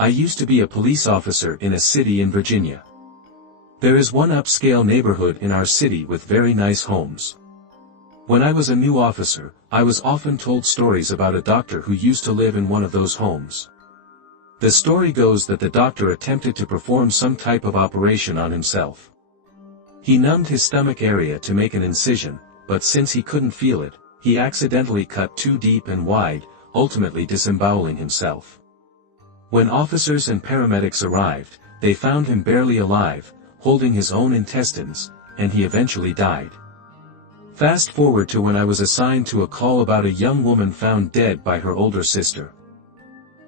I used to be a police officer in a city in Virginia. There is one upscale neighborhood in our city with very nice homes. When I was a new officer, I was often told stories about a doctor who used to live in one of those homes. The story goes that the doctor attempted to perform some type of operation on himself. He numbed his stomach area to make an incision, but since he couldn't feel it, he accidentally cut too deep and wide, ultimately disemboweling himself. When officers and paramedics arrived, they found him barely alive, holding his own intestines, and he eventually died. Fast forward to when I was assigned to a call about a young woman found dead by her older sister.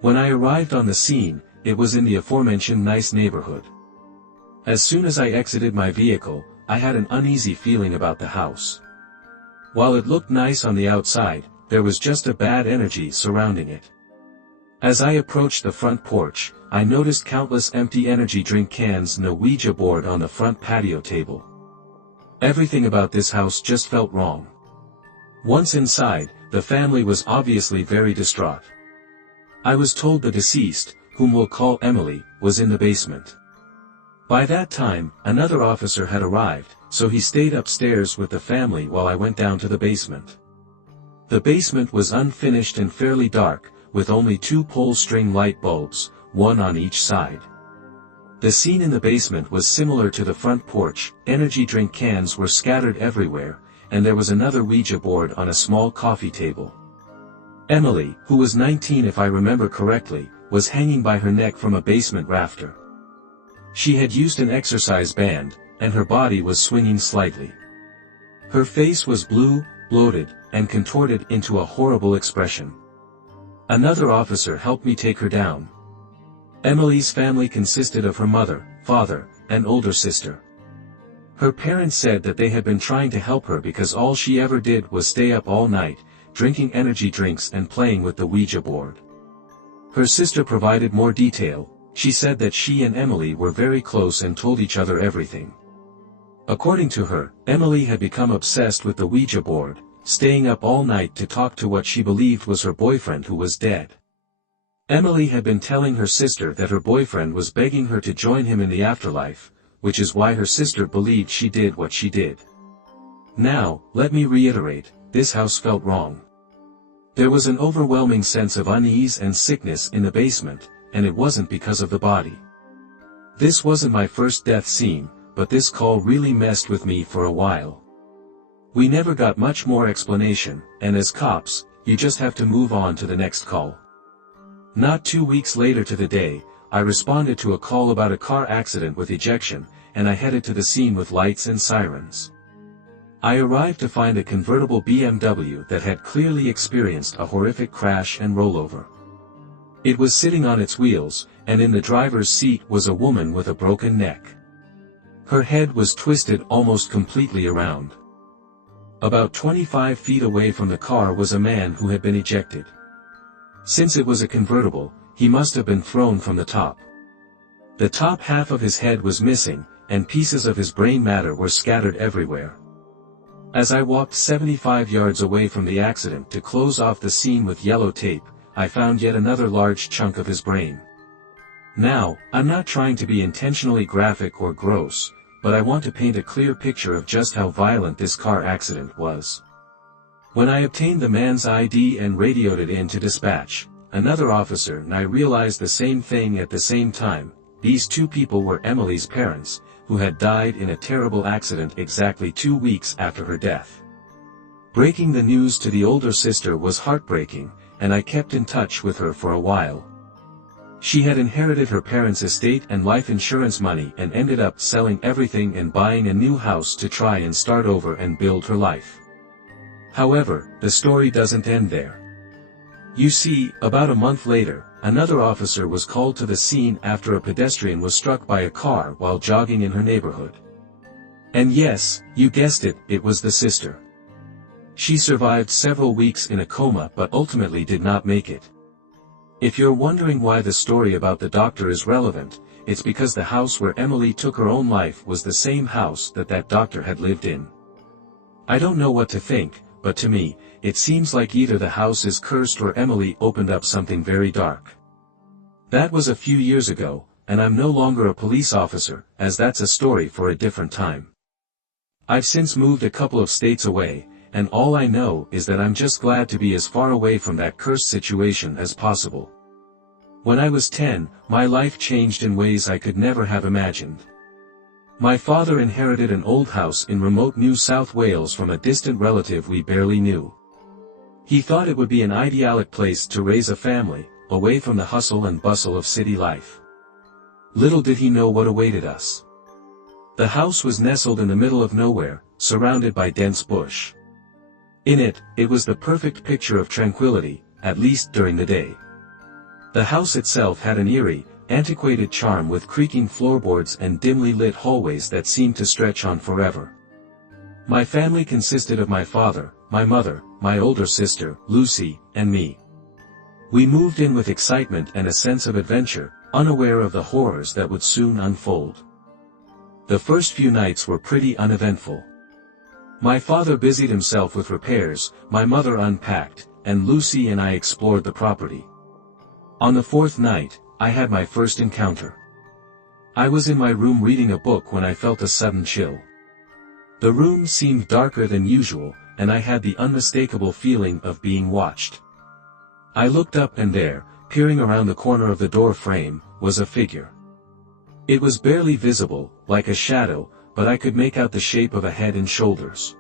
When I arrived on the scene, it was in the aforementioned nice neighborhood. As soon as I exited my vehicle, I had an uneasy feeling about the house. While it looked nice on the outside, there was just a bad energy surrounding it. As I approached the front porch, I noticed countless empty energy drink cans and a Ouija board on the front patio table. Everything about this house just felt wrong. Once inside, the family was obviously very distraught. I was told the deceased, whom we'll call Emily, was in the basement. By that time, another officer had arrived, so he stayed upstairs with the family while I went down to the basement. The basement was unfinished and fairly dark, with only 2 pull-string light bulbs, one on each side. The scene in the basement was similar to the front porch. Energy drink cans were scattered everywhere, and there was another Ouija board on a small coffee table. Emily, who was 19 if I remember correctly, was hanging by her neck from a basement rafter. She had used an exercise band, and her body was swinging slightly. Her face was blue, bloated, and contorted into a horrible expression. Another officer helped me take her down. Emily's family consisted of her mother, father, and older sister. Her parents said that they had been trying to help her because all she ever did was stay up all night, drinking energy drinks and playing with the Ouija board. Her sister provided more detail. She said that she and Emily were very close and told each other everything. According to her, Emily had become obsessed with the Ouija board, staying up all night to talk to what she believed was her boyfriend who was dead. Emily had been telling her sister that her boyfriend was begging her to join him in the afterlife, which is why her sister believed she did what she did. Now, let me reiterate, this house felt wrong. There was an overwhelming sense of unease and sickness in the basement, and it wasn't because of the body. This wasn't my first death scene, but this call really messed with me for a while. We never got much more explanation, and as cops, you just have to move on to the next call. Not 2 weeks later to the day, I responded to a call about a car accident with ejection, and I headed to the scene with lights and sirens. I arrived to find a convertible BMW that had clearly experienced a horrific crash and rollover. It was sitting on its wheels, and in the driver's seat was a woman with a broken neck. Her head was twisted almost completely around. About 25 feet away from the car was a man who had been ejected. Since it was a convertible, he must have been thrown from the top. The top half of his head was missing, and pieces of his brain matter were scattered everywhere. As I walked 75 yards away from the accident to close off the scene with yellow tape, I found yet another large chunk of his brain. Now, I'm not trying to be intentionally graphic or gross, but I want to paint a clear picture of just how violent this car accident was. When I obtained the man's ID and radioed it in to dispatch, another officer and I realized the same thing at the same time. These 2 people were Emily's parents, who had died in a terrible accident exactly 2 weeks after her death. Breaking the news to the older sister was heartbreaking, and I kept in touch with her for a while. She had inherited her parents' estate and life insurance money and ended up selling everything and buying a new house to try and start over and build her life. However, the story doesn't end there. You see, about a month later, another officer was called to the scene after a pedestrian was struck by a car while jogging in her neighborhood. And yes, you guessed it, it was the sister. She survived several weeks in a coma but ultimately did not make it. If you're wondering why the story about the doctor is relevant, it's because the house where Emily took her own life was the same house that doctor had lived in. I don't know what to think, but to me, it seems like either the house is cursed or Emily opened up something very dark. That was a few years ago, and I'm no longer a police officer, as that's a story for a different time. I've since moved a couple of states away, and all I know is that I'm just glad to be as far away from that cursed situation as possible. When I was 10, my life changed in ways I could never have imagined. My father inherited an old house in remote New South Wales from a distant relative we barely knew. He thought it would be an idyllic place to raise a family, away from the hustle and bustle of city life. Little did he know what awaited us. The house was nestled in the middle of nowhere, surrounded by dense bush. In it, it was the perfect picture of tranquility, at least during the day. The house itself had an eerie, antiquated charm with creaking floorboards and dimly lit hallways that seemed to stretch on forever. My family consisted of my father, my mother, my older sister, Lucy, and me. We moved in with excitement and a sense of adventure, unaware of the horrors that would soon unfold. The first few nights were pretty uneventful. My father busied himself with repairs, my mother unpacked, and Lucy and I explored the property. On the fourth night, I had my first encounter. I was in my room reading a book when I felt a sudden chill. The room seemed darker than usual, and I had the unmistakable feeling of being watched. I looked up and there, peering around the corner of the door frame, was a figure. It was barely visible, like a shadow, but I could make out the shape of a head and shoulders.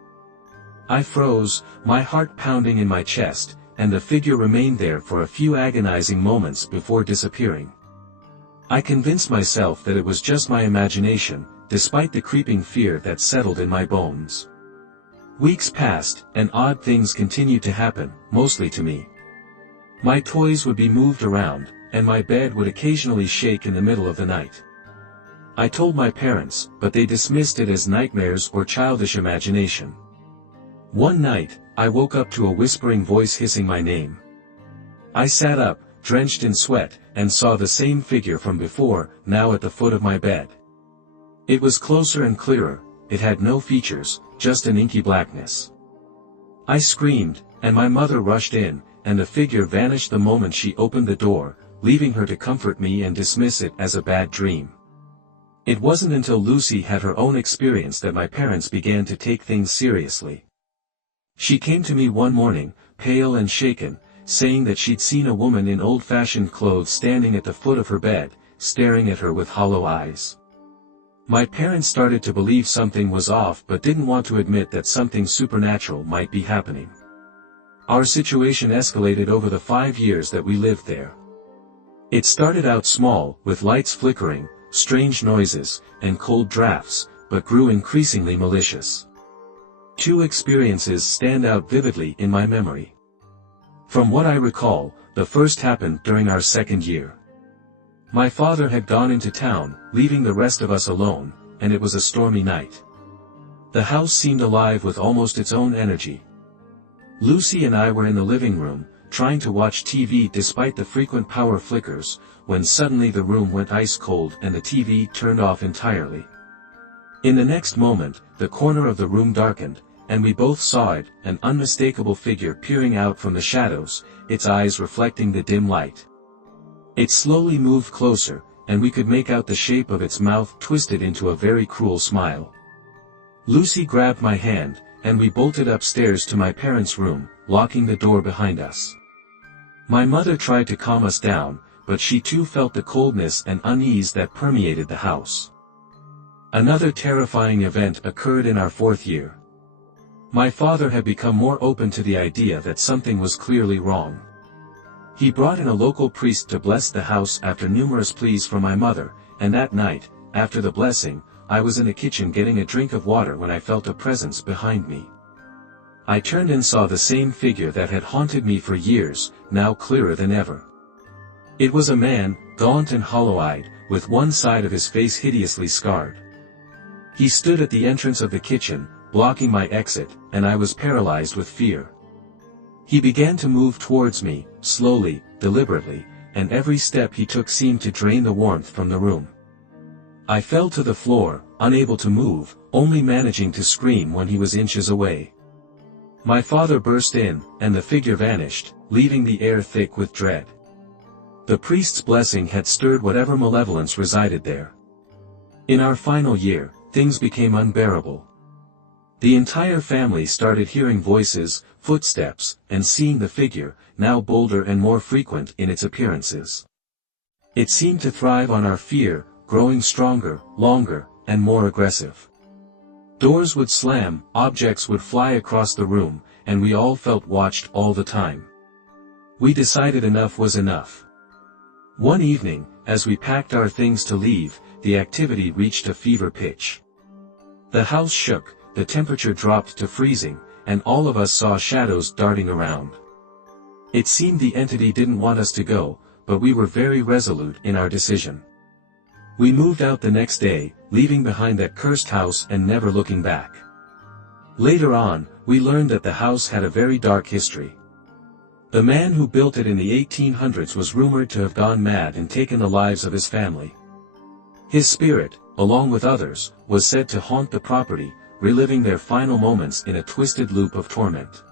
I froze, my heart pounding in my chest, and the figure remained there for a few agonizing moments before disappearing. I convinced myself that it was just my imagination, despite the creeping fear that settled in my bones. Weeks passed, and odd things continued to happen, mostly to me. My toys would be moved around, and my bed would occasionally shake in the middle of the night. I told my parents, but they dismissed it as nightmares or childish imagination. One night, I woke up to a whispering voice hissing my name. I sat up, drenched in sweat, and saw the same figure from before, now at the foot of my bed. It was closer and clearer, it had no features, just an inky blackness. I screamed, and my mother rushed in, and the figure vanished the moment she opened the door, leaving her to comfort me and dismiss it as a bad dream. It wasn't until Lucy had her own experience that my parents began to take things seriously. She came to me one morning, pale and shaken, saying that she'd seen a woman in old-fashioned clothes standing at the foot of her bed, staring at her with hollow eyes. My parents started to believe something was off but didn't want to admit that something supernatural might be happening. Our situation escalated over the 5 years that we lived there. It started out small, with lights flickering, strange noises, and cold drafts, but grew increasingly malicious. 2 experiences stand out vividly in my memory. From what I recall, the first happened during our 2nd year. My father had gone into town, leaving the rest of us alone, and it was a stormy night. The house seemed alive with almost its own energy. Lucy and I were in the living room, trying to watch TV despite the frequent power flickers, when suddenly the room went ice cold and the TV turned off entirely. In the next moment, the corner of the room darkened, and we both saw it, an unmistakable figure peering out from the shadows, its eyes reflecting the dim light. It slowly moved closer, and we could make out the shape of its mouth twisted into a very cruel smile. Lucy grabbed my hand, and we bolted upstairs to my parents' room, locking the door behind us. My mother tried to calm us down, but she too felt the coldness and unease that permeated the house. Another terrifying event occurred in our 4th year. My father had become more open to the idea that something was clearly wrong. He brought in a local priest to bless the house after numerous pleas from my mother, and that night, after the blessing, I was in the kitchen getting a drink of water when I felt a presence behind me. I turned and saw the same figure that had haunted me for years, now clearer than ever. It was a man, gaunt and hollow-eyed, with one side of his face hideously scarred. He stood at the entrance of the kitchen, blocking my exit, and I was paralyzed with fear. He began to move towards me, slowly, deliberately, and every step he took seemed to drain the warmth from the room. I fell to the floor, unable to move, only managing to scream when he was inches away. My father burst in, and the figure vanished, leaving the air thick with dread. The priest's blessing had stirred whatever malevolence resided there. In our final year, things became unbearable. The entire family started hearing voices, footsteps, and seeing the figure, now bolder and more frequent in its appearances. It seemed to thrive on our fear, growing stronger, longer, and more aggressive. Doors would slam, objects would fly across the room, and we all felt watched all the time. We decided enough was enough. One evening, as we packed our things to leave, the activity reached a fever pitch. The house shook, the temperature dropped to freezing, and all of us saw shadows darting around. It seemed the entity didn't want us to go, but we were very resolute in our decision. We moved out the next day, leaving behind that cursed house and never looking back. Later on, we learned that the house had a very dark history. The man who built it in the 1800s was rumored to have gone mad and taken the lives of his family. His spirit, along with others, was said to haunt the property, reliving their final moments in a twisted loop of torment.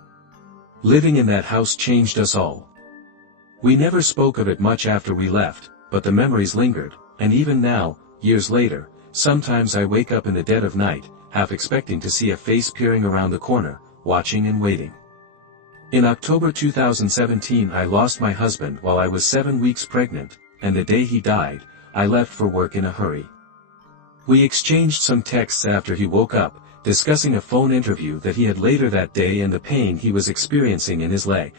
Living in that house changed us all. We never spoke of it much after we left, but the memories lingered, and even now, years later, sometimes I wake up in the dead of night, half expecting to see a face peering around the corner, watching and waiting. In October 2017 I lost my husband while I was 7 weeks pregnant, and the day he died, I left for work in a hurry. We exchanged some texts after he woke up, discussing a phone interview that he had later that day and the pain he was experiencing in his leg.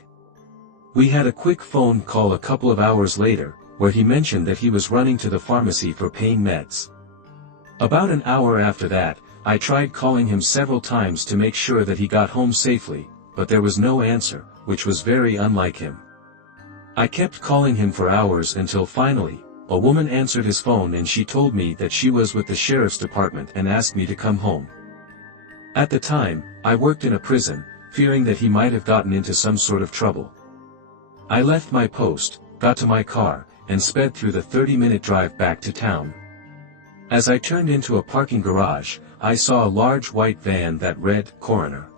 We had a quick phone call a couple of hours later, where he mentioned that he was running to the pharmacy for pain meds. About an hour after that, I tried calling him several times to make sure that he got home safely, but there was no answer, which was very unlike him. I kept calling him for hours until finally, a woman answered his phone and she told me that she was with the sheriff's department and asked me to come home. At the time, I worked in a prison, fearing that he might have gotten into some sort of trouble. I left my post, got to my car, and sped through the 30-minute drive back to town. As I turned into a parking garage, I saw a large white van that read, "Coroner."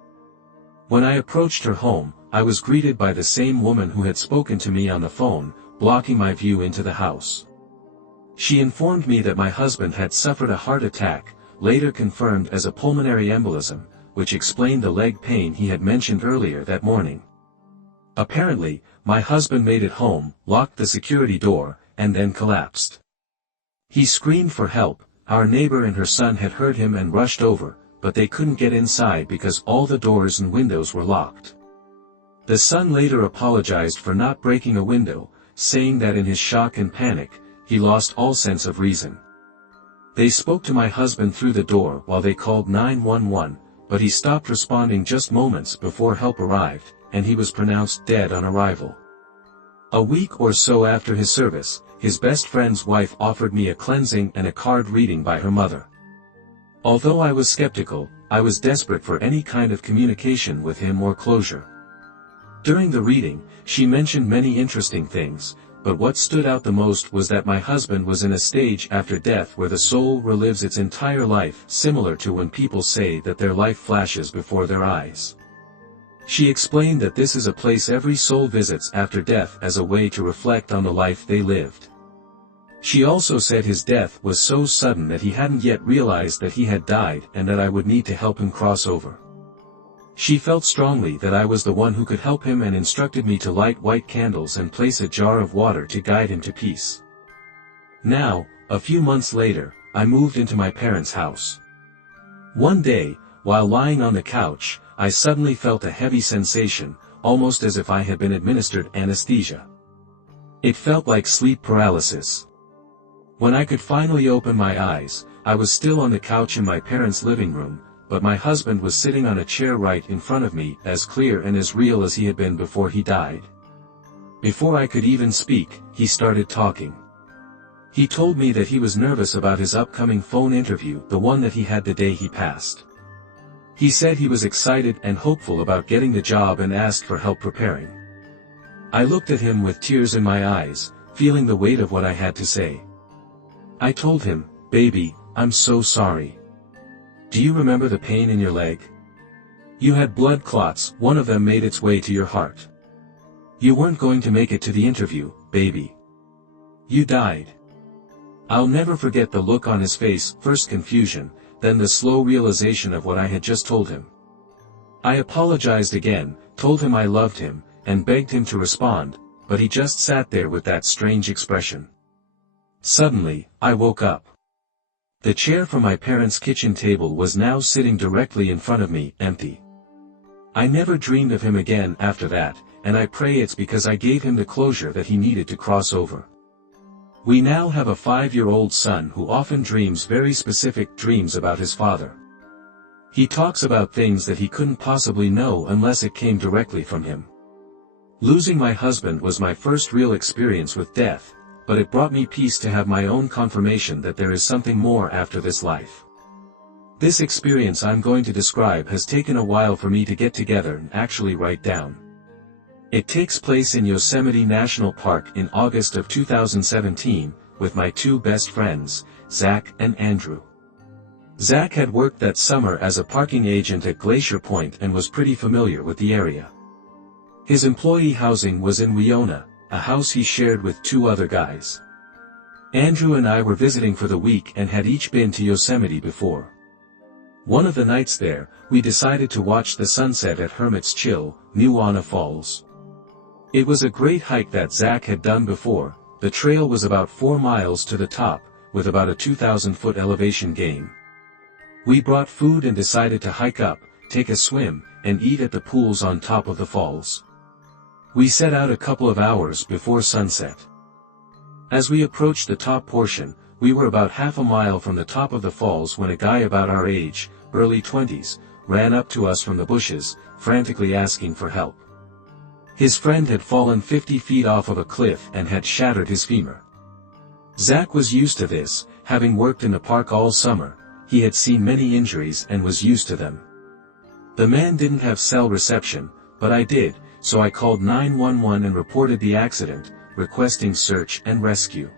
When I approached her home, I was greeted by the same woman who had spoken to me on the phone, blocking my view into the house. She informed me that my husband had suffered a heart attack, later confirmed as a pulmonary embolism, which explained the leg pain he had mentioned earlier that morning. Apparently, my husband made it home, locked the security door, and then collapsed. He screamed for help. Our neighbor and her son had heard him and rushed over, but they couldn't get inside because all the doors and windows were locked. The son later apologized for not breaking a window, saying that in his shock and panic, he lost all sense of reason. They spoke to my husband through the door while they called 911, but he stopped responding just moments before help arrived, and he was pronounced dead on arrival. A week or so after his service, his best friend's wife offered me a cleansing and a card reading by her mother. Although I was skeptical, I was desperate for any kind of communication with him or closure. During the reading, she mentioned many interesting things, but what stood out the most was that my husband was in a stage after death where the soul relives its entire life, similar to when people say that their life flashes before their eyes. She explained that this is a place every soul visits after death as a way to reflect on the life they lived. She also said his death was so sudden that he hadn't yet realized that he had died and that I would need to help him cross over. She felt strongly that I was the one who could help him and instructed me to light white candles and place a jar of water to guide him to peace. Now, a few months later, I moved into my parents' house. One day, while lying on the couch, I suddenly felt a heavy sensation, almost as if I had been administered anesthesia. It felt like sleep paralysis. When I could finally open my eyes, I was still on the couch in my parents' living room, but my husband was sitting on a chair right in front of me, as clear and as real as he had been before he died. Before I could even speak, he started talking. He told me that he was nervous about his upcoming phone interview, the one that he had the day he passed. He said he was excited and hopeful about getting the job and asked for help preparing. I looked at him with tears in my eyes, feeling the weight of what I had to say. I told him, "Baby, I'm so sorry. Do you remember the pain in your leg? You had blood clots, one of them made its way to your heart. You weren't going to make it to the interview, baby. "You died." I'll never forget the look on his face, first confusion, then the slow realization of what I had just told him. I apologized again, told him I loved him, and begged him to respond, but he just sat there with that strange expression. Suddenly, I woke up. The chair from my parents' kitchen table was now sitting directly in front of me, empty. I never dreamed of him again after that, and I pray it's because I gave him the closure that he needed to cross over. We now have a 5-year-old son who often dreams very specific dreams about his father. He talks about things that he couldn't possibly know unless it came directly from him. Losing my husband was my first real experience with death, but it brought me peace to have my own confirmation that there is something more after this life. This experience I'm going to describe has taken a while for me to get together and actually write down. It takes place in Yosemite National Park in August of 2017, with my two best friends, Zach and Andrew. Zach had worked that summer as a parking agent at Glacier Point and was pretty familiar with the area. His employee housing was in Weona, a house he shared with two other guys. Andrew and I were visiting for the week and had each been to Yosemite before. One of the nights there, we decided to watch the sunset at Hermit's Chill, Weona Falls. It was a great hike that Zach had done before. The trail was about 4 miles to the top, with about a 2,000-foot elevation gain. We brought food and decided to hike up, take a swim, and eat at the pools on top of the falls. We set out a couple of hours before sunset. As we approached the top portion, we were about half a mile from the top of the falls when a guy about our age, early 20s, ran up to us from the bushes, frantically asking for help. His friend had fallen 50 feet off of a cliff and had shattered his femur. Zach was used to this, having worked in the park all summer. He had seen many injuries and was used to them. The man didn't have cell reception, but I did, so I called 911 and reported the accident, requesting search and rescue.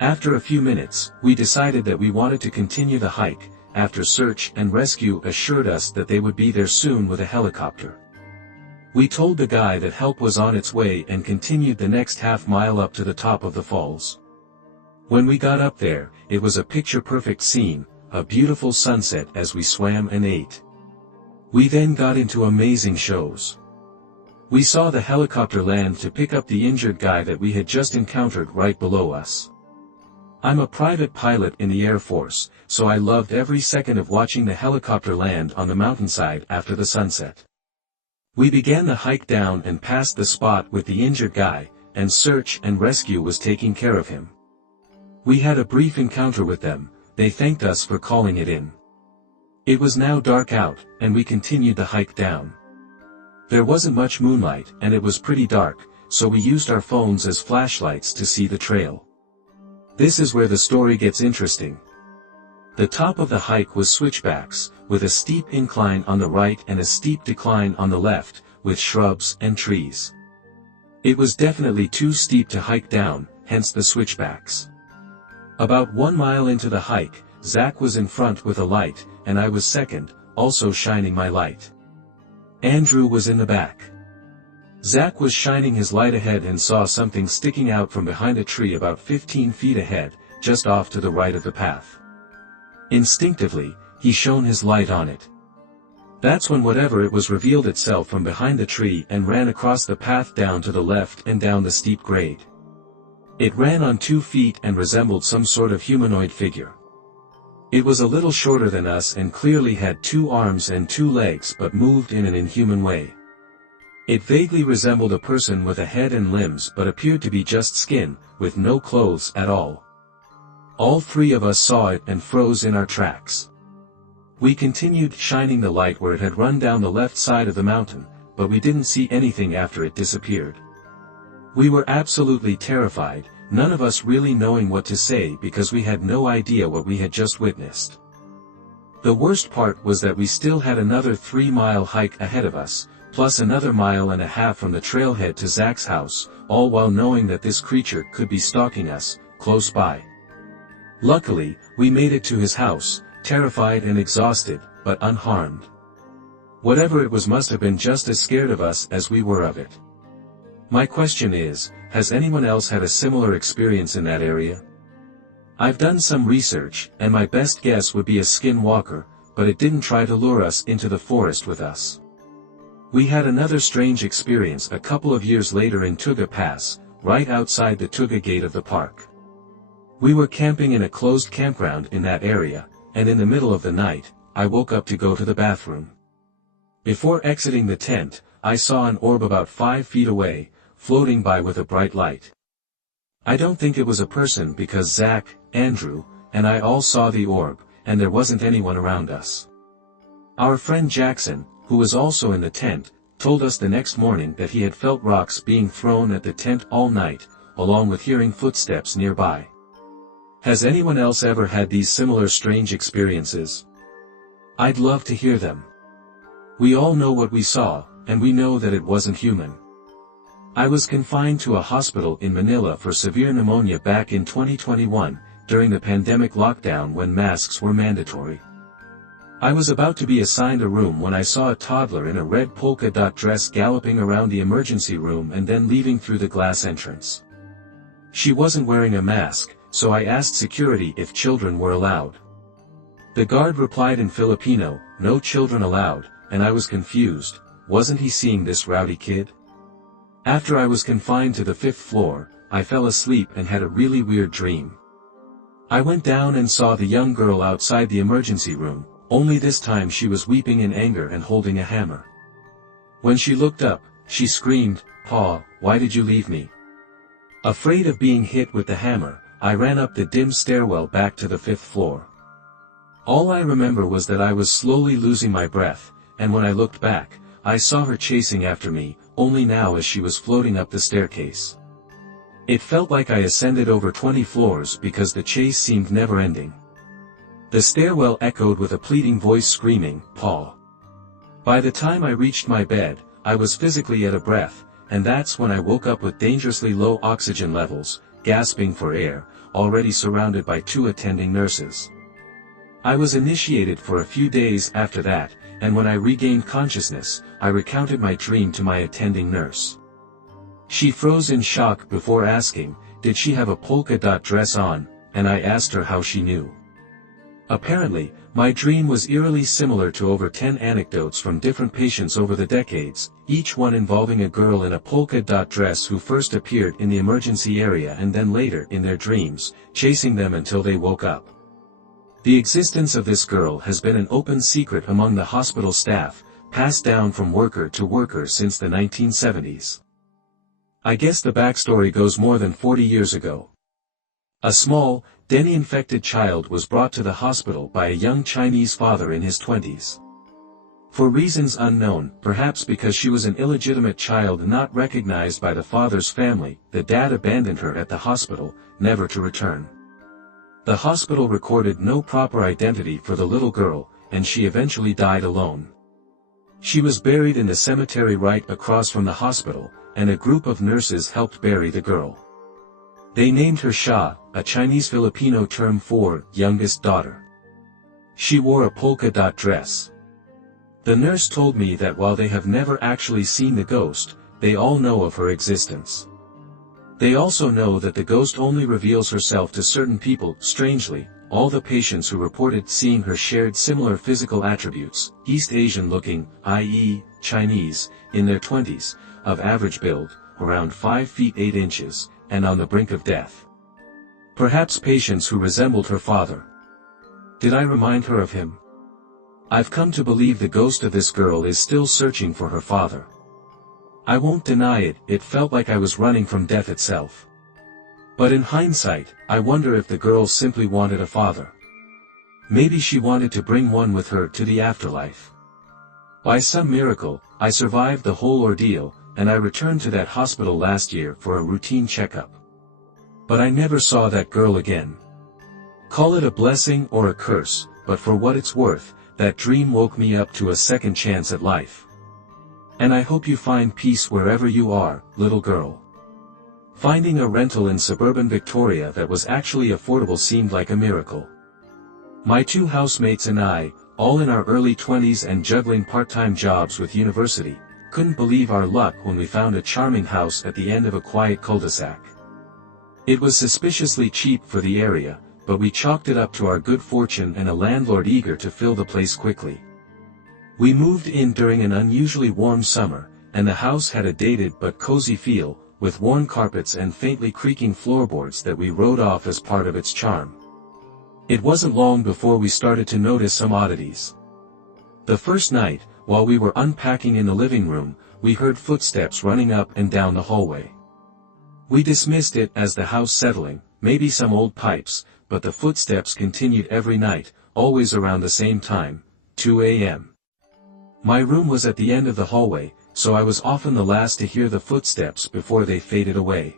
After a few minutes, we decided that we wanted to continue the hike, after search and rescue assured us that they would be there soon with a helicopter. We told the guy that help was on its way and continued the next half mile up to the top of the falls. When we got up there, it was a picture-perfect scene, a beautiful sunset as we swam and ate. We then got into amazing shows. We saw the helicopter land to pick up the injured guy that we had just encountered right below us. I'm a private pilot in the Air Force, so I loved every second of watching the helicopter land on the mountainside after the sunset. We began the hike down and passed the spot with the injured guy, and search and rescue was taking care of him. We had a brief encounter with them. They thanked us for calling it in. It was now dark out, and we continued the hike down. There wasn't much moonlight and it was pretty dark, so we used our phones as flashlights to see the trail. This is where the story gets interesting. The top of the hike was switchbacks, with a steep incline on the right and a steep decline on the left, with shrubs and trees. It was definitely too steep to hike down, hence the switchbacks. About 1 mile into the hike, Zach was in front with a light, and I was second, also shining my light. Andrew was in the back. Zach was shining his light ahead and saw something sticking out from behind a tree about 15 feet ahead, just off to the right of the path. Instinctively, he shone his light on it. That's when whatever it was revealed itself from behind the tree and ran across the path down to the left and down the steep grade. It ran on 2 feet and resembled some sort of humanoid figure. It was a little shorter than us and clearly had 2 arms and 2 legs but moved in an inhuman way. It vaguely resembled a person with a head and limbs but appeared to be just skin, with no clothes at all. All 3 of us saw it and froze in our tracks. We continued shining the light where it had run down the left side of the mountain, but we didn't see anything after it disappeared. We were absolutely terrified, none of us really knowing what to say because we had no idea what we had just witnessed. The worst part was that we still had another 3-mile hike ahead of us, plus another 1.5 miles from the trailhead to Zach's house, all while knowing that this creature could be stalking us, close by. Luckily, we made it to his house, terrified and exhausted, but unharmed. Whatever it was must have been just as scared of us as we were of it. My question is, Has anyone else had a similar experience in that area? I've done some research, and my best guess would be a skinwalker, but it didn't try to lure us into the forest with us. We had another strange experience a couple of years later in Tuga Pass, right outside the Tuga gate of the park. We were camping in a closed campground in that area, and in the middle of the night, I woke up to go to the bathroom. Before exiting the tent, I saw an orb about 5 feet away, floating by with a bright light. I don't think it was a person because Zach, Andrew, and I all saw the orb, and there wasn't anyone around us. Our friend Jackson, who was also in the tent, told us the next morning that he had felt rocks being thrown at the tent all night, along with hearing footsteps nearby. Has anyone else ever had these similar strange experiences? I'd love to hear them. We all know what we saw, and we know that it wasn't human. I was confined to a hospital in Manila for severe pneumonia back in 2021, during the pandemic lockdown when masks were mandatory. I was about to be assigned a room when I saw a toddler in a red polka dot dress galloping around the emergency room and then leaving through the glass entrance. She wasn't wearing a mask, so I asked security if children were allowed. The guard replied in Filipino, "No children allowed," and I was confused. Wasn't he seeing this rowdy kid? After I was confined to the 5th floor, I fell asleep and had a really weird dream. I went down and saw the young girl outside the emergency room, only this time she was weeping in anger and holding a hammer. When she looked up, she screamed, "Pa, why did you leave me?" Afraid of being hit with the hammer, I ran up the dim stairwell back to the 5th floor. All I remember was that I was slowly losing my breath, and when I looked back, I saw her chasing after me, only now as she was floating up the staircase. It felt like I ascended over 20 floors because the chase seemed never-ending. The stairwell echoed with a pleading voice screaming, "Pa." By the time I reached my bed, I was physically out of breath, and that's when I woke up with dangerously low oxygen levels, gasping for air, already surrounded by 2 attending nurses. I was initiated for a few days after that, and when I regained consciousness, I recounted my dream to my attending nurse. She froze in shock before asking, did she have a polka dot dress on, and I asked her how she knew. Apparently, my dream was eerily similar to over 10 anecdotes from different patients over the decades, each one involving a girl in a polka dot dress who first appeared in the emergency area and then later in their dreams, chasing them until they woke up. The existence of this girl has been an open secret among the hospital staff, passed down from worker to worker since the 1970s. I guess the backstory goes more than 40 years ago. A small, dengue-infected child was brought to the hospital by a young Chinese father in his 20s. For reasons unknown, perhaps because she was an illegitimate child not recognized by the father's family, the dad abandoned her at the hospital, never to return. The hospital recorded no proper identity for the little girl, and she eventually died alone. She was buried in the cemetery right across from the hospital, and a group of nurses helped bury the girl. They named her Sha, a Chinese Filipino term for youngest daughter. She wore a polka dot dress. The nurse told me that while they have never actually seen the ghost, they all know of her existence. They also know that the ghost only reveals herself to certain people. Strangely, all the patients who reported seeing her shared similar physical attributes: East Asian looking, i.e., Chinese, in their 20s, of average build, around 5 feet 8 inches, and on the brink of death. Perhaps patients who resembled her father. Did I remind her of him? I've come to believe the ghost of this girl is still searching for her father. I won't deny it, it felt like I was running from death itself. But in hindsight, I wonder if the girl simply wanted a father. Maybe she wanted to bring one with her to the afterlife. By some miracle, I survived the whole ordeal, and I returned to that hospital last year for a routine checkup. But I never saw that girl again. Call it a blessing or a curse, but for what it's worth, that dream woke me up to a second chance at life. And I hope you find peace wherever you are, little girl. Finding a rental in suburban Victoria that was actually affordable seemed like a miracle. My 2 housemates and I, all in our early 20s and juggling part-time jobs with university, couldn't believe our luck when we found a charming house at the end of a quiet cul-de-sac. It was suspiciously cheap for the area, but we chalked it up to our good fortune and a landlord eager to fill the place quickly. We moved in during an unusually warm summer, and the house had a dated but cozy feel, with worn carpets and faintly creaking floorboards that we wrote off as part of its charm. It wasn't long before we started to notice some oddities. The first night, while we were unpacking in the living room, we heard footsteps running up and down the hallway. We dismissed it as the house settling, maybe some old pipes, but the footsteps continued every night, always around the same time, 2 a.m. My room was at the end of the hallway, so I was often the last to hear the footsteps before they faded away.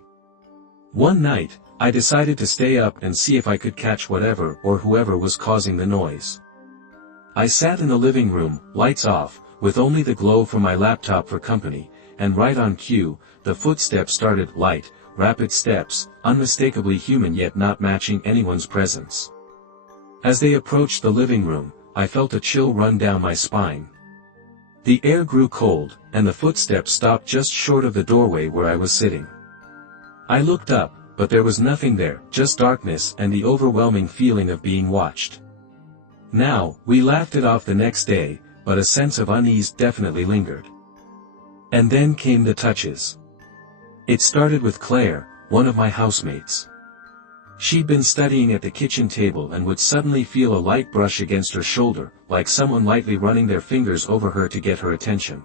One night, I decided to stay up and see if I could catch whatever or whoever was causing the noise. I sat in the living room, lights off, with only the glow from my laptop for company, and right on cue, the footsteps started, light, rapid steps, unmistakably human yet not matching anyone's presence. As they approached the living room, I felt a chill run down my spine. The air grew cold, and the footsteps stopped just short of the doorway where I was sitting. I looked up, but there was nothing there, just darkness and the overwhelming feeling of being watched. Now, we laughed it off the next day, but a sense of unease definitely lingered. And then came the touches. It started with Claire, one of my housemates. She'd been studying at the kitchen table and would suddenly feel a light brush against her shoulder, like someone lightly running their fingers over her to get her attention.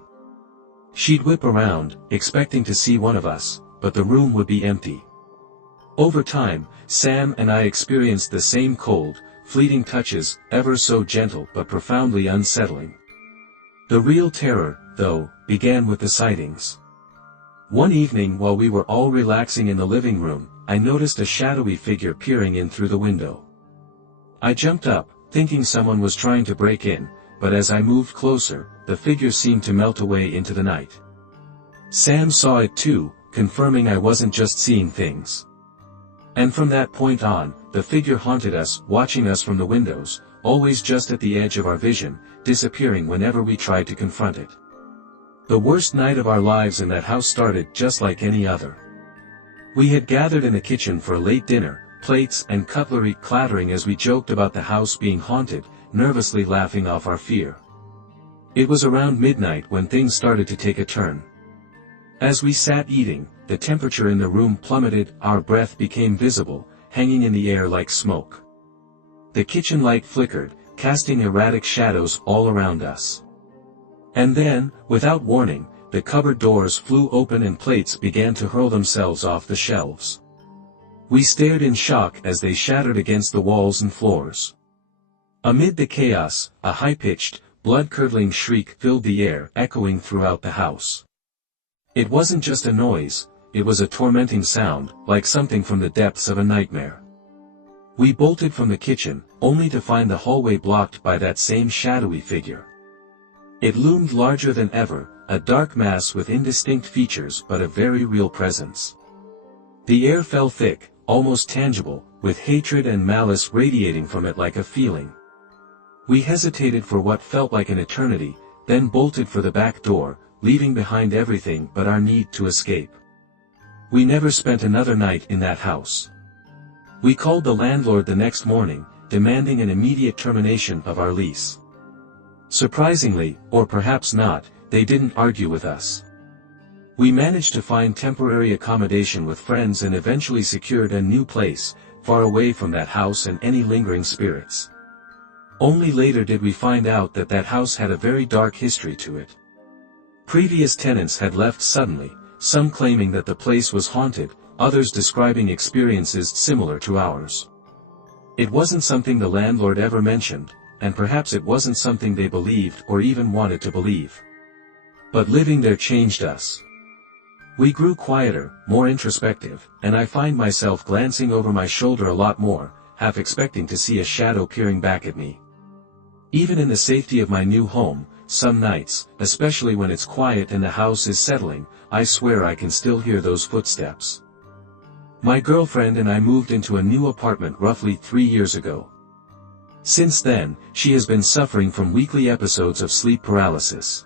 She'd whip around, expecting to see one of us, but the room would be empty. Over time, Sam and I experienced the same cold, fleeting touches, ever so gentle but profoundly unsettling. The real terror, though, began with the sightings. One evening while we were all relaxing in the living room, I noticed a shadowy figure peering in through the window. I jumped up, thinking someone was trying to break in, but as I moved closer, the figure seemed to melt away into the night. Sam saw it too, confirming I wasn't just seeing things. And from that point on, the figure haunted us, watching us from the windows, always just at the edge of our vision, disappearing whenever we tried to confront it. The worst night of our lives in that house started just like any other. We had gathered in the kitchen for a late dinner, plates and cutlery clattering as we joked about the house being haunted, nervously laughing off our fear. It was around midnight when things started to take a turn. As we sat eating, the temperature in the room plummeted, our breath became visible, hanging in the air like smoke. The kitchen light flickered, casting erratic shadows all around us. And then, without warning, the cupboard doors flew open and plates began to hurl themselves off the shelves. We stared in shock as they shattered against the walls and floors. Amid the chaos, a high-pitched, blood-curdling shriek filled the air, echoing throughout the house. It wasn't just a noise, it was a tormenting sound, like something from the depths of a nightmare. We bolted from the kitchen, only to find the hallway blocked by that same shadowy figure. It loomed larger than ever, a dark mass with indistinct features but a very real presence. The air felt thick, almost tangible, with hatred and malice radiating from it like a feeling. We hesitated for what felt like an eternity, then bolted for the back door, leaving behind everything but our need to escape. We never spent another night in that house. We called the landlord the next morning, demanding an immediate termination of our lease. Surprisingly, or perhaps not, they didn't argue with us. We managed to find temporary accommodation with friends and eventually secured a new place, far away from that house and any lingering spirits. Only later did we find out that that house had a very dark history to it. Previous tenants had left suddenly, some claiming that the place was haunted, others describing experiences similar to ours. It wasn't something the landlord ever mentioned, and perhaps it wasn't something they believed or even wanted to believe. But living there changed us. We grew quieter, more introspective, and I find myself glancing over my shoulder a lot more, half expecting to see a shadow peering back at me. Even in the safety of my new home, some nights, especially when it's quiet and the house is settling, I swear I can still hear those footsteps. My girlfriend and I moved into a new apartment roughly 3 years ago. Since then, she has been suffering from weekly episodes of sleep paralysis.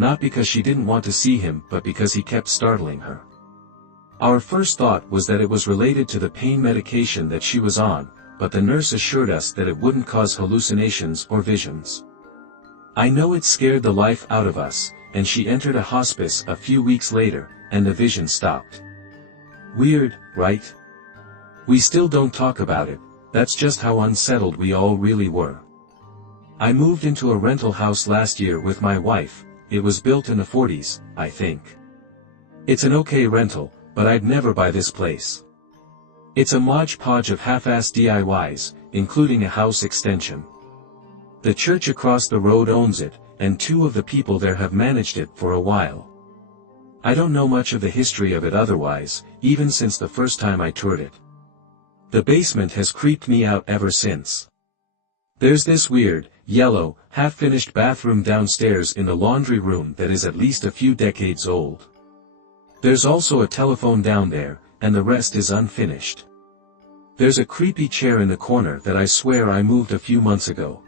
not because she didn't want to see him but because he kept startling her. Our first thought was that it was related to the pain medication that she was on, but the nurse assured us that it wouldn't cause hallucinations or visions. I know it scared the life out of us, and she entered a hospice a few weeks later, and the vision stopped. Weird, right? We still don't talk about it, that's just how unsettled we all really were. I moved into a rental house last year with my wife. It was built in the 40s, I think. It's an okay rental, but I'd never buy this place. It's a modge-podge of half-assed DIYs, including a house extension. The church across the road owns it, and two of the people there have managed it for a while. I don't know much of the history of it otherwise, even since the first time I toured it. The basement has creeped me out ever since. There's this weird, yellow, half-finished bathroom downstairs in the laundry room that is at least a few decades old. There's also a telephone down there, and the rest is unfinished. There's a creepy chair in the corner that I swear I moved a few months ago.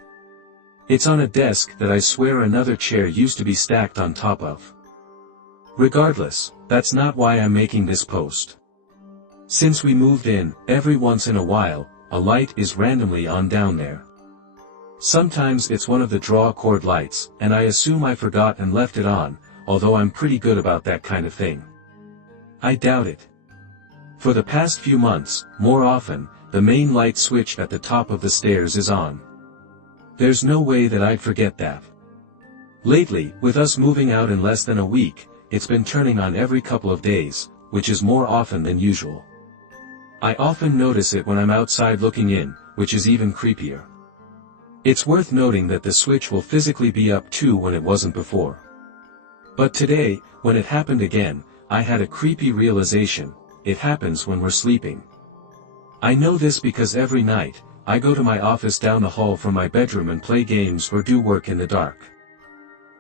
It's on a desk that I swear another chair used to be stacked on top of. Regardless, that's not why I'm making this post. Since we moved in, every once in a while, a light is randomly on down there. Sometimes it's one of the draw cord lights, and I assume I forgot and left it on, although I'm pretty good about that kind of thing. I doubt it. For the past few months, more often, the main light switch at the top of the stairs is on. There's no way that I'd forget that. Lately, with us moving out in less than a week, it's been turning on every couple of days, which is more often than usual. I often notice it when I'm outside looking in, which is even creepier. It's worth noting that the switch will physically be up too when it wasn't before. But today, when it happened again, I had a creepy realization: it happens when we're sleeping. I know this because every night, I go to my office down the hall from my bedroom and play games or do work in the dark.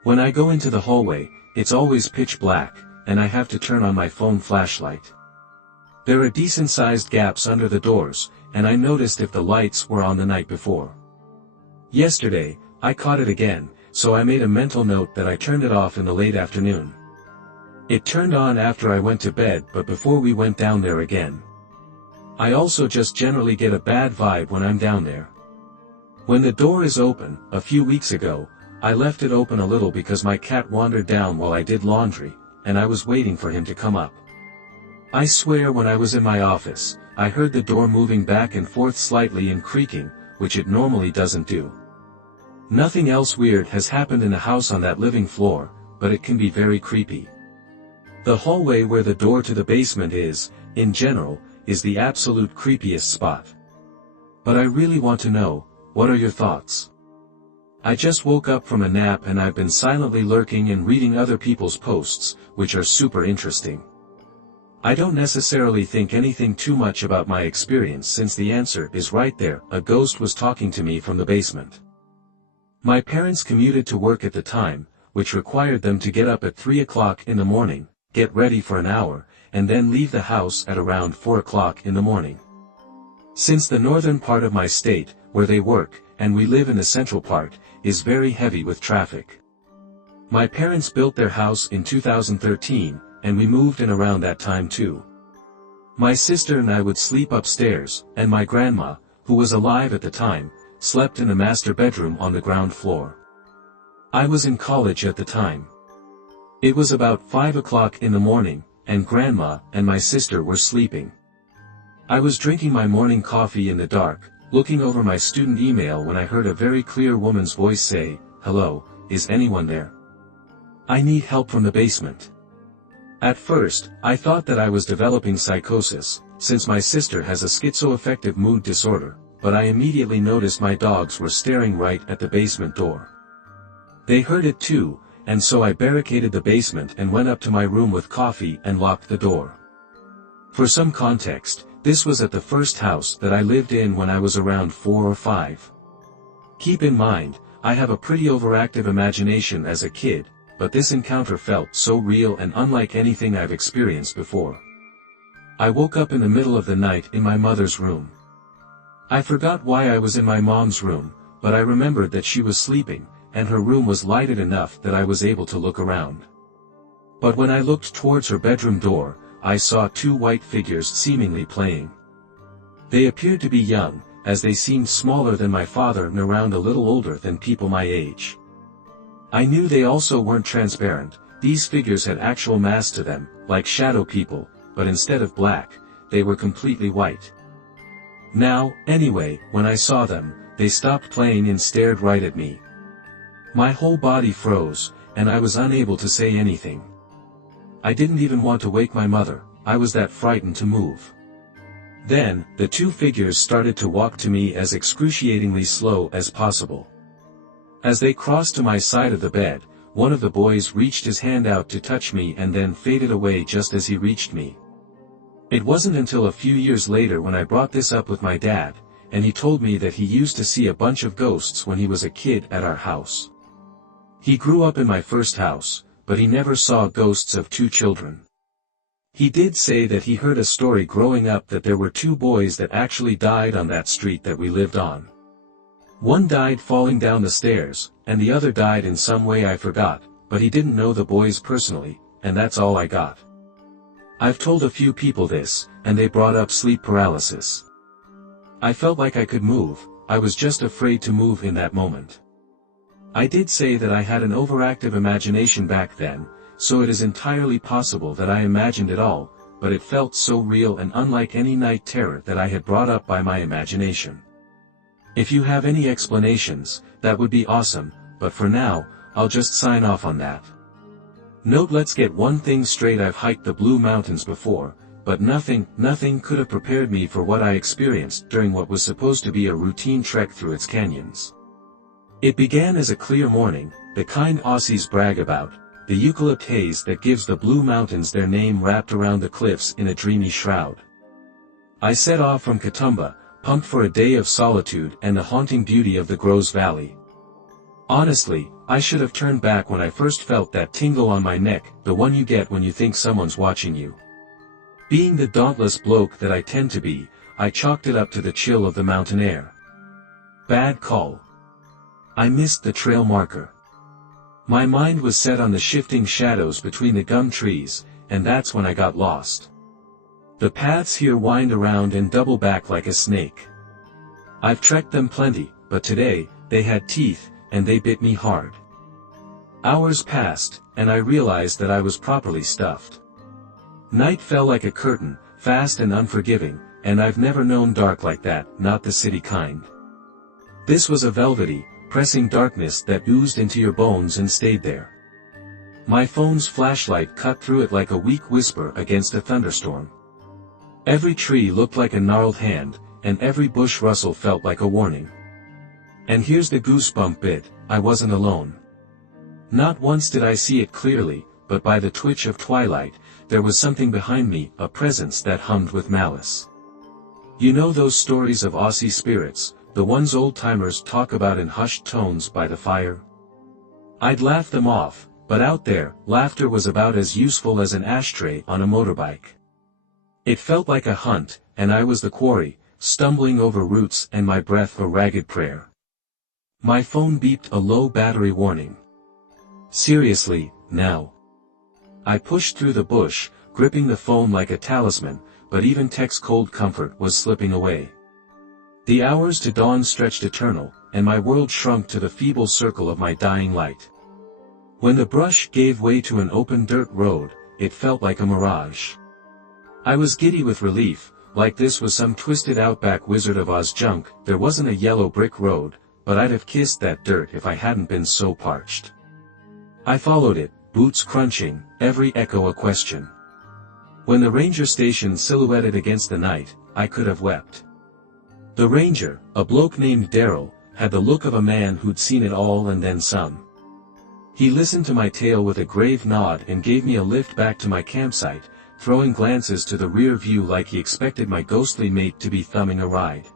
When I go into the hallway, it's always pitch black, and I have to turn on my phone flashlight. There are decent-sized gaps under the doors, and I noticed if the lights were on the night before. Yesterday, I caught it again, so I made a mental note that I turned it off in the late afternoon. It turned on after I went to bed but before we went down there again. I also just generally get a bad vibe when I'm down there. When the door is open, a few weeks ago, I left it open a little because my cat wandered down while I did laundry, and I was waiting for him to come up. I swear when I was in my office, I heard the door moving back and forth slightly and creaking, which it normally doesn't do. Nothing else weird has happened in the house on that living floor, but it can be very creepy. The hallway where the door to the basement is, in general, is the absolute creepiest spot. But I really want to know, what are your thoughts? I just woke up from a nap and I've been silently lurking and reading other people's posts, which are super interesting. I don't necessarily think anything too much about my experience since the answer is right there: a ghost was talking to me from the basement. My parents commuted to work at the time, which required them to get up at 3 o'clock in the morning, get ready for an hour, and then leave the house at around 4 o'clock in the morning. Since the northern part of my state, where they work, and we live in the central part, is very heavy with traffic. My parents built their house in 2013, and we moved in around that time too. My sister and I would sleep upstairs, and my grandma, who was alive at the time, slept in the master bedroom on the ground floor. I was in college at the time. It was about 5 o'clock in the morning, and Grandma and my sister were sleeping. I was drinking my morning coffee in the dark, looking over my student email when I heard a very clear woman's voice say, "Hello, is anyone there? I need help from the basement." At first, I thought that I was developing psychosis, since my sister has a schizoaffective mood disorder, but I immediately noticed my dogs were staring right at the basement door. They heard it too, and so I barricaded the basement and went up to my room with coffee and locked the door. For some context, this was at the first house that I lived in when I was around 4 or 5. Keep in mind, I have a pretty overactive imagination as a kid, but this encounter felt so real and unlike anything I've experienced before. I woke up in the middle of the night in my mother's room. I forgot why I was in my mom's room, but I remembered that she was sleeping, and her room was lighted enough that I was able to look around. But when I looked towards her bedroom door, I saw two white figures seemingly playing. They appeared to be young, as they seemed smaller than my father and around a little older than people my age. I knew they also weren't transparent. These figures had actual mass to them, like shadow people, but instead of black, they were completely white. Now, anyway, when I saw them, they stopped playing and stared right at me. My whole body froze, and I was unable to say anything. I didn't even want to wake my mother, I was that frightened to move. Then, the two figures started to walk to me as excruciatingly slow as possible. As they crossed to my side of the bed, one of the boys reached his hand out to touch me and then faded away just as he reached me. It wasn't until a few years later when I brought this up with my dad, and he told me that he used to see a bunch of ghosts when he was a kid at our house. He grew up in my first house, but he never saw ghosts of two children. He did say that he heard a story growing up that there were two boys that actually died on that street that we lived on. One died falling down the stairs, and the other died in some way I forgot, but he didn't know the boys personally, and that's all I got. I've told a few people this, and they brought up sleep paralysis. I felt like I could move, I was just afraid to move in that moment. I did say that I had an overactive imagination back then, so it is entirely possible that I imagined it all, but it felt so real and unlike any night terror that I had brought up by my imagination. If you have any explanations, that would be awesome, but for now, I'll just sign off on that. Note: let's get one thing straight, I've hiked the Blue Mountains before, but nothing could have prepared me for what I experienced during what was supposed to be a routine trek through its canyons. It began as a clear morning, the kind Aussies brag about, the eucalypt haze that gives the Blue Mountains their name wrapped around the cliffs in a dreamy shroud. I set off from Katoomba, pumped for a day of solitude and the haunting beauty of the Gros Valley. Honestly, I should have turned back when I first felt that tingle on my neck, the one you get when you think someone's watching you. Being the dauntless bloke that I tend to be, I chalked it up to the chill of the mountain air. Bad call. I missed the trail marker. My mind was set on the shifting shadows between the gum trees, and that's when I got lost. The paths here wind around and double back like a snake. I've trekked them plenty, but today, they had teeth, and they bit me hard. Hours passed, and I realized that I was properly stuffed. Night fell like a curtain, fast and unforgiving, and I've never known dark like that, not the city kind. This was a velvety, pressing darkness that oozed into your bones and stayed there. My phone's flashlight cut through it like a weak whisper against a thunderstorm. Every tree looked like a gnarled hand, and every bush rustle felt like a warning. And here's the goosebump bit: I wasn't alone. Not once did I see it clearly, but by the twitch of twilight, there was something behind me, a presence that hummed with malice. You know those stories of Aussie spirits, the ones old-timers talk about in hushed tones by the fire? I'd laugh them off, but out there, laughter was about as useful as an ashtray on a motorbike. It felt like a hunt, and I was the quarry, stumbling over roots and my breath a ragged prayer. My phone beeped a low battery warning. Seriously, now. I pushed through the bush, gripping the phone like a talisman, but even tech's cold comfort was slipping away. The hours to dawn stretched eternal, and my world shrunk to the feeble circle of my dying light. When the brush gave way to an open dirt road, it felt like a mirage. I was giddy with relief, like this was some twisted outback Wizard of Oz junk. There wasn't a yellow brick road, but I'd have kissed that dirt if I hadn't been so parched. I followed it, boots crunching, every echo a question. When the ranger station silhouetted against the night, I could have wept. The ranger, a bloke named Daryl, had the look of a man who'd seen it all and then some. He listened to my tale with a grave nod and gave me a lift back to my campsite, throwing glances to the rear view like he expected my ghostly mate to be thumbing a ride.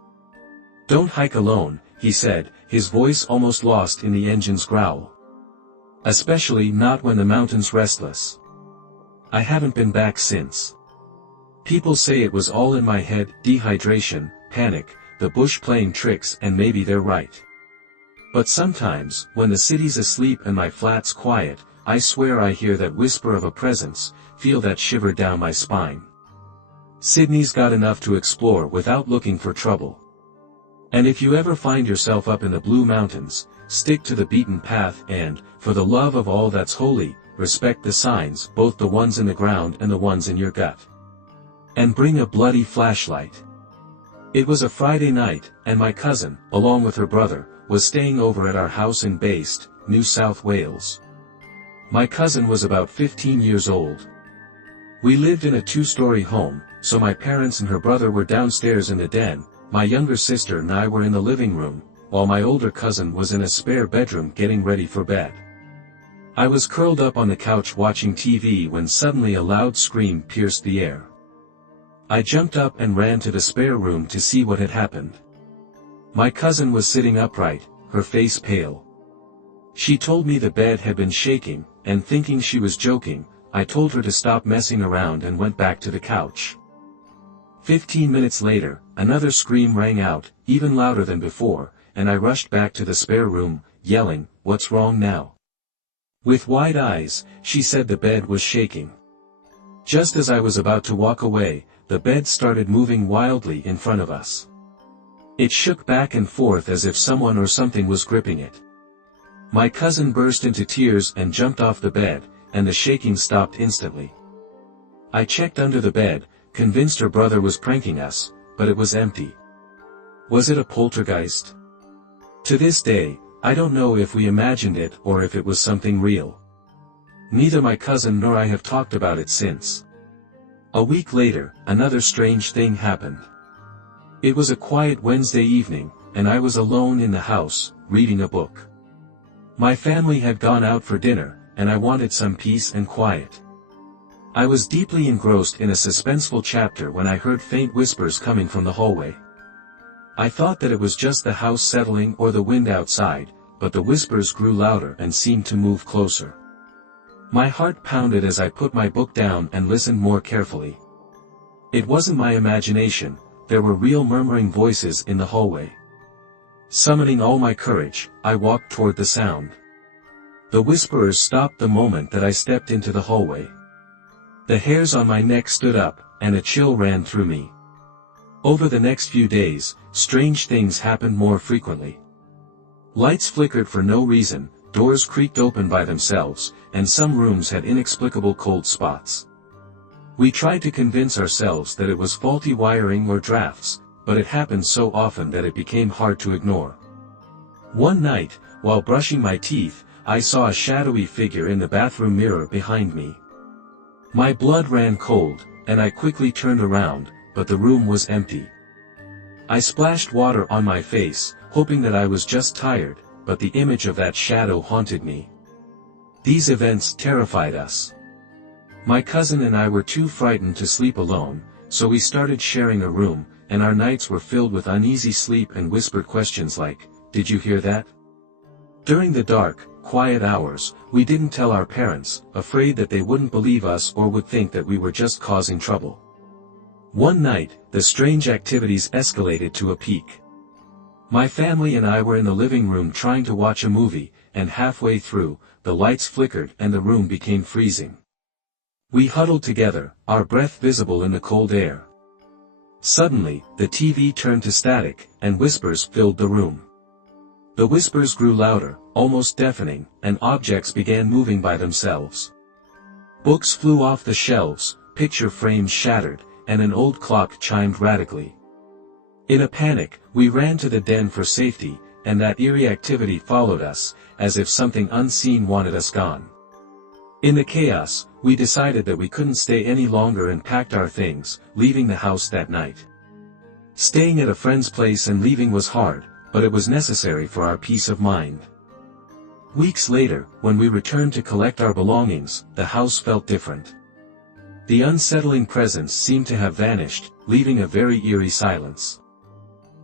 "Don't hike alone," he said, his voice almost lost in the engine's growl. "Especially not when the mountain's restless." I haven't been back since. People say it was all in my head: dehydration, panic, the bush playing tricks, and maybe they're right. But sometimes, when the city's asleep and my flat's quiet, I swear I hear that whisper of a presence, feel that shiver down my spine. Sydney's got enough to explore without looking for trouble. And if you ever find yourself up in the Blue Mountains, stick to the beaten path and, for the love of all that's holy, respect the signs, both the ones in the ground and the ones in your gut. And bring a bloody flashlight. It was a Friday night, and my cousin, along with her brother, was staying over at our house in Baste, New South Wales. My cousin was about 15 years old. We lived in a 2-story home, so my parents and her brother were downstairs in the den, my younger sister and I were in the living room, while my older cousin was in a spare bedroom getting ready for bed. I was curled up on the couch watching TV when suddenly a loud scream pierced the air. I jumped up and ran to the spare room to see what had happened. My cousin was sitting upright, her face pale. She told me the bed had been shaking, and thinking she was joking, I told her to stop messing around and went back to the couch. 15 minutes later, another scream rang out, even louder than before, and I rushed back to the spare room, yelling, "What's wrong now?" With wide eyes, she said the bed was shaking. Just as I was about to walk away, the bed started moving wildly in front of us. It shook back and forth as if someone or something was gripping it. My cousin burst into tears and jumped off the bed, and the shaking stopped instantly. I checked under the bed, convinced her brother was pranking us, but it was empty. Was it a poltergeist? To this day, I don't know if we imagined it or if it was something real. Neither my cousin nor I have talked about it since. A week later, another strange thing happened. It was a quiet Wednesday evening, and I was alone in the house, reading a book. My family had gone out for dinner, and I wanted some peace and quiet. I was deeply engrossed in a suspenseful chapter when I heard faint whispers coming from the hallway. I thought that it was just the house settling or the wind outside, but the whispers grew louder and seemed to move closer. My heart pounded as I put my book down and listened more carefully. It wasn't my imagination, there were real murmuring voices in the hallway. Summoning all my courage, I walked toward the sound. The whisperers stopped the moment that I stepped into the hallway. The hairs on my neck stood up, and a chill ran through me. Over the next few days, strange things happened more frequently. Lights flickered for no reason, doors creaked open by themselves, and some rooms had inexplicable cold spots. We tried to convince ourselves that it was faulty wiring or drafts, but it happened so often that it became hard to ignore. One night, while brushing my teeth, I saw a shadowy figure in the bathroom mirror behind me. My blood ran cold, and I quickly turned around, but the room was empty. I splashed water on my face, hoping that I was just tired, but the image of that shadow haunted me. These events terrified us. My cousin and I were too frightened to sleep alone, so we started sharing a room, and our nights were filled with uneasy sleep and whispered questions like, "Did you hear that?" During the dark, quiet hours, we didn't tell our parents, afraid that they wouldn't believe us or would think that we were just causing trouble. One night, the strange activities escalated to a peak. My family and I were in the living room trying to watch a movie, and halfway through, the lights flickered and the room became freezing. We huddled together, our breath visible in the cold air. Suddenly, the TV turned to static, and whispers filled the room. The whispers grew louder, almost deafening, and objects began moving by themselves. Books flew off the shelves, picture frames shattered, and an old clock chimed radically. In a panic, we ran to the den for safety, and that eerie activity followed us, as if something unseen wanted us gone. In the chaos, we decided that we couldn't stay any longer and packed our things, leaving the house that night. Staying at a friend's place and leaving was hard, but it was necessary for our peace of mind. Weeks later, when we returned to collect our belongings, the house felt different. The unsettling presence seemed to have vanished, leaving a very eerie silence.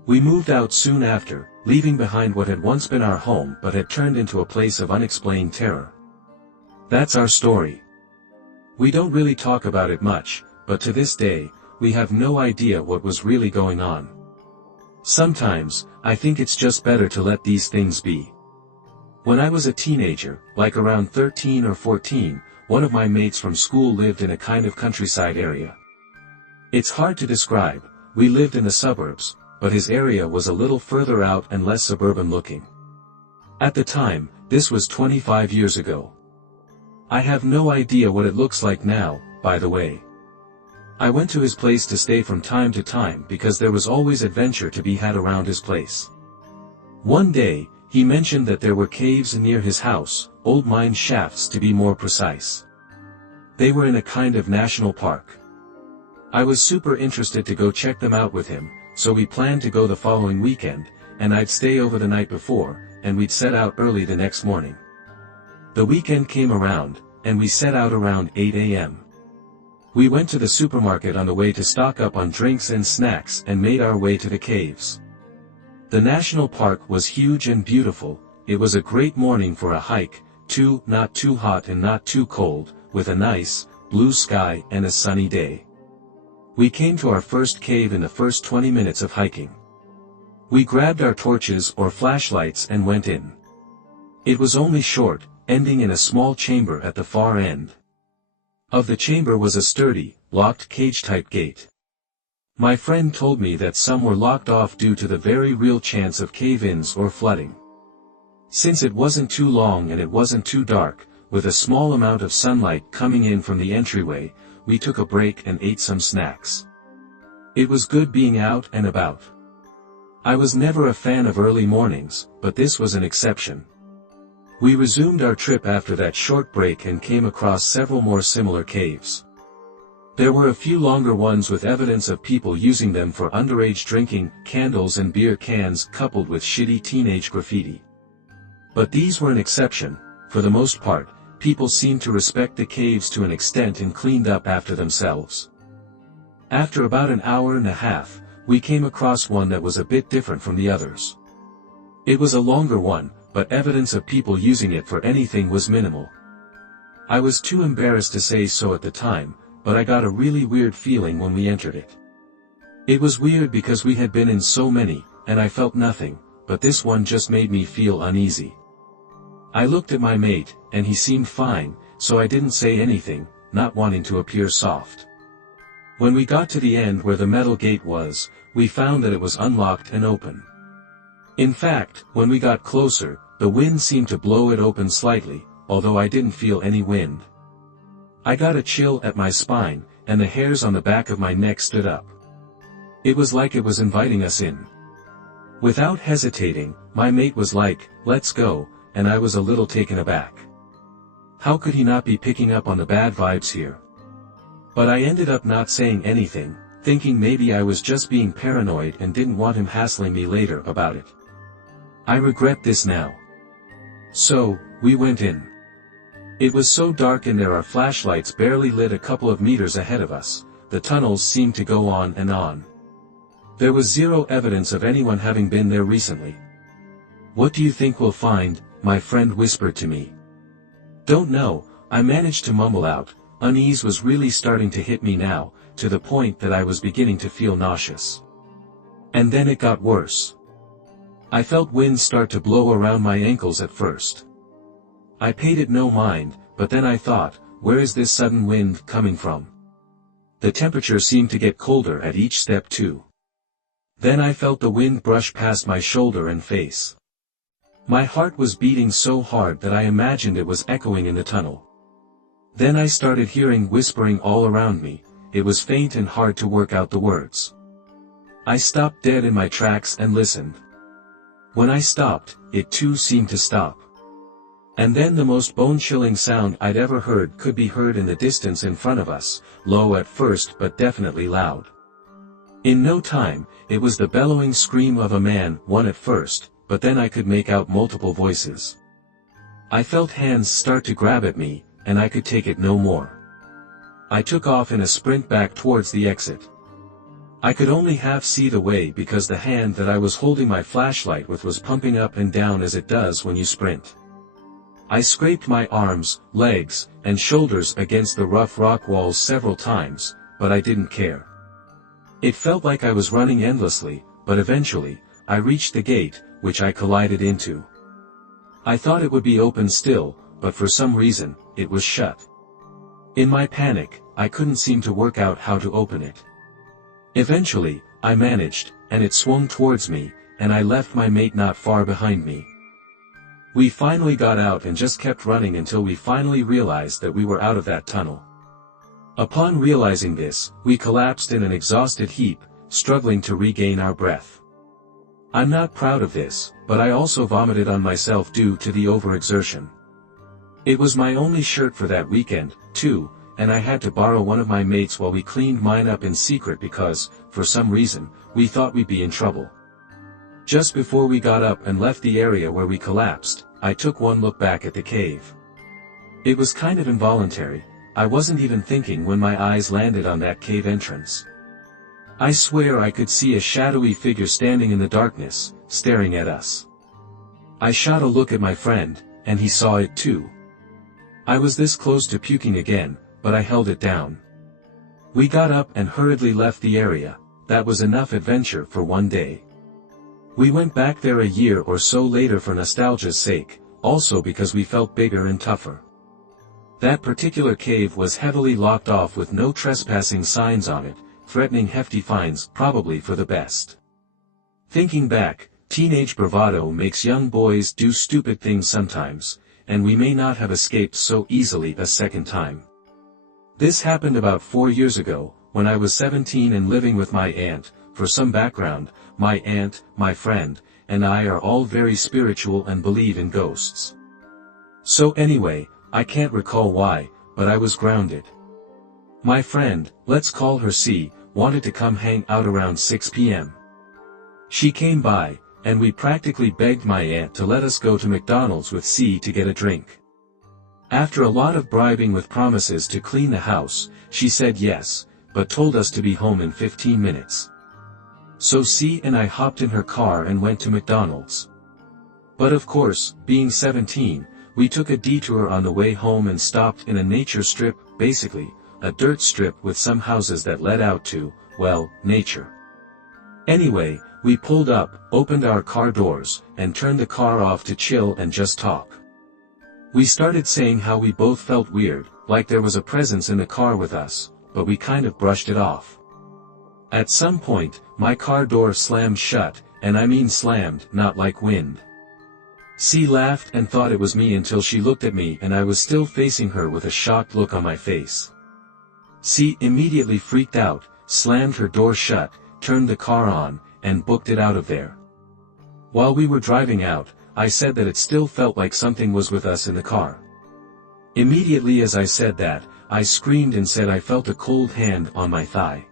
We moved out soon after, leaving behind what had once been our home but had turned into a place of unexplained terror. That's our story. We don't really talk about it much, but to this day, we have no idea what was really going on. Sometimes, I think it's just better to let these things be. When I was a teenager, like around 13 or 14, one of my mates from school lived in a kind of countryside area. It's hard to describe, we lived in the suburbs, but his area was a little further out and less suburban looking. At the time, this was 25 years ago. I have no idea what it looks like now, by the way. I went to his place to stay from time to time because there was always adventure to be had around his place. One day, he mentioned that there were caves near his house, old mine shafts to be more precise. They were in a kind of national park. I was super interested to go check them out with him, so we planned to go the following weekend, and I'd stay over the night before, and we'd set out early the next morning. The weekend came around, and we set out around 8 a.m. We went to the supermarket on the way to stock up on drinks and snacks and made our way to the caves. The national park was huge and beautiful. It was a great morning for a hike, not too hot and not too cold, with a nice, blue sky and a sunny day. We came to our first cave in the first 20 minutes of hiking. We grabbed our torches or flashlights and went in. It was only short, ending in a small chamber at the far end. Of the chamber was a sturdy, locked cage-type gate. My friend told me that some were locked off due to the very real chance of cave-ins or flooding. Since it wasn't too long and it wasn't too dark, with a small amount of sunlight coming in from the entryway, we took a break and ate some snacks. It was good being out and about. I was never a fan of early mornings, but this was an exception. We resumed our trip after that short break and came across several more similar caves. There were a few longer ones with evidence of people using them for underage drinking, candles and beer cans coupled with shitty teenage graffiti. But these were an exception. For the most part, people seemed to respect the caves to an extent and cleaned up after themselves. After about an hour and a half, we came across one that was a bit different from the others. It was a longer one, but evidence of people using it for anything was minimal. I was too embarrassed to say so at the time, but I got a really weird feeling when we entered it. It was weird because we had been in so many, and I felt nothing, but this one just made me feel uneasy. I looked at my mate, and he seemed fine, so I didn't say anything, not wanting to appear soft. When we got to the end where the metal gate was, we found that it was unlocked and open. In fact, when we got closer, the wind seemed to blow it open slightly, although I didn't feel any wind. I got a chill at my spine, and the hairs on the back of my neck stood up. It was like it was inviting us in. Without hesitating, my mate was like, "Let's go," and I was a little taken aback. How could he not be picking up on the bad vibes here? But I ended up not saying anything, thinking maybe I was just being paranoid and didn't want him hassling me later about it. I regret this now. So, we went in. It was so dark in there our flashlights barely lit a couple of meters ahead of us. The tunnels seemed to go on and on. There was zero evidence of anyone having been there recently. "What do you think we'll find?" my friend whispered to me. "Don't know," I managed to mumble out. Unease was really starting to hit me now, to the point that I was beginning to feel nauseous. And then it got worse. I felt wind start to blow around my ankles at first. I paid it no mind, but then I thought, where is this sudden wind coming from? The temperature seemed to get colder at each step too. Then I felt the wind brush past my shoulder and face. My heart was beating so hard that I imagined it was echoing in the tunnel. Then I started hearing whispering all around me. It was faint and hard to work out the words. I stopped dead in my tracks and listened. When I stopped, it too seemed to stop. And then the most bone-chilling sound I'd ever heard could be heard in the distance in front of us, low at first but definitely loud. In no time, it was the bellowing scream of a man, one at first, but then I could make out multiple voices. I felt hands start to grab at me, and I could take it no more. I took off in a sprint back towards the exit. I could only half see the way because the hand that I was holding my flashlight with was pumping up and down as it does when you sprint. I scraped my arms, legs, and shoulders against the rough rock walls several times, but I didn't care. It felt like I was running endlessly, but eventually, I reached the gate, which I collided into. I thought it would be open still, but for some reason, it was shut. In my panic, I couldn't seem to work out how to open it. Eventually, I managed, and it swung towards me, and I left my mate not far behind me. We finally got out and just kept running until we finally realized that we were out of that tunnel. Upon realizing this, we collapsed in an exhausted heap, struggling to regain our breath. I'm not proud of this, but I also vomited on myself due to the overexertion. It was my only shirt for that weekend, too, and I had to borrow one of my mates while we cleaned mine up in secret because, for some reason, we thought we'd be in trouble. Just before we got up and left the area where we collapsed, I took one look back at the cave. It was kind of involuntary. I wasn't even thinking when my eyes landed on that cave entrance. I swear I could see a shadowy figure standing in the darkness, staring at us. I shot a look at my friend, and he saw it too. I was this close to puking again, but I held it down. We got up and hurriedly left the area. That was enough adventure for one day. We went back there a year or so later for nostalgia's sake, also because we felt bigger and tougher. That particular cave was heavily locked off with no trespassing signs on it, threatening hefty fines, probably for the best. Thinking back, teenage bravado makes young boys do stupid things sometimes, and we may not have escaped so easily a second time. This happened about 4 years ago, when I was 17 and living with my aunt. For some background, my aunt, my friend, and I are all very spiritual and believe in ghosts. So anyway, I can't recall why, but I was grounded. My friend, let's call her C, wanted to come hang out around 6 p.m. She came by, and we practically begged my aunt to let us go to McDonald's with C to get a drink. After a lot of bribing with promises to clean the house, she said yes, but told us to be home in 15 minutes. So C and I hopped in her car and went to McDonald's. But of course, being 17, we took a detour on the way home and stopped in a nature strip, basically, a dirt strip with some houses that led out to, well, nature. Anyway, we pulled up, opened our car doors, and turned the car off to chill and just talk. We started saying how we both felt weird, like there was a presence in the car with us, but we kind of brushed it off. At some point, my car door slammed shut, and I mean slammed, not like wind. C laughed and thought it was me until she looked at me and I was still facing her with a shocked look on my face. C immediately freaked out, slammed her door shut, turned the car on, and booked it out of there. While we were driving out, I said that it still felt like something was with us in the car. Immediately as I said that, I screamed and said I felt a cold hand on my thigh.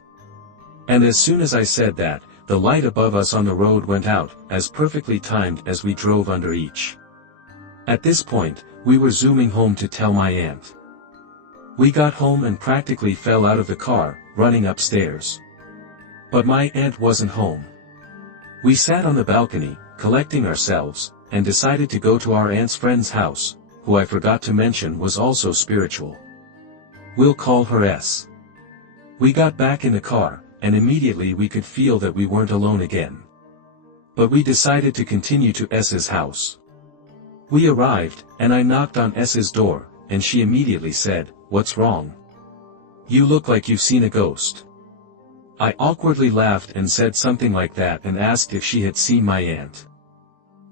And as soon as I said that, the light above us on the road went out, as perfectly timed as we drove under each. At this point, we were zooming home to tell my aunt. We got home and practically fell out of the car, running upstairs. But my aunt wasn't home. We sat on the balcony, collecting ourselves, and decided to go to our aunt's friend's house, who I forgot to mention was also spiritual. We'll call her S. We got back in the car, and immediately we could feel that we weren't alone again. But we decided to continue to S's house. We arrived, and I knocked on S's door, and she immediately said, "What's wrong? You look like you've seen a ghost." I awkwardly laughed and said something like that and asked if she had seen my aunt.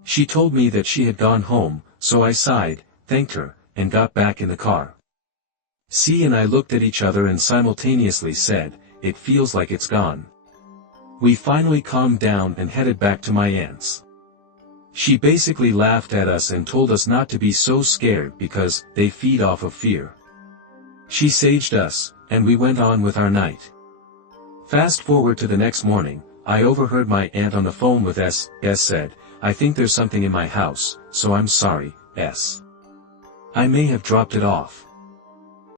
She told me that she had gone home, so I sighed, thanked her, and got back in the car. C and I looked at each other and simultaneously said, "It feels like it's gone." We finally calmed down and headed back to my aunt's. She basically laughed at us and told us not to be so scared because they feed off of fear. She saged us, and we went on with our night. Fast forward to the next morning, I overheard my aunt on the phone with S. S said, "I think there's something in my house, so I'm sorry, S. I may have dropped it off."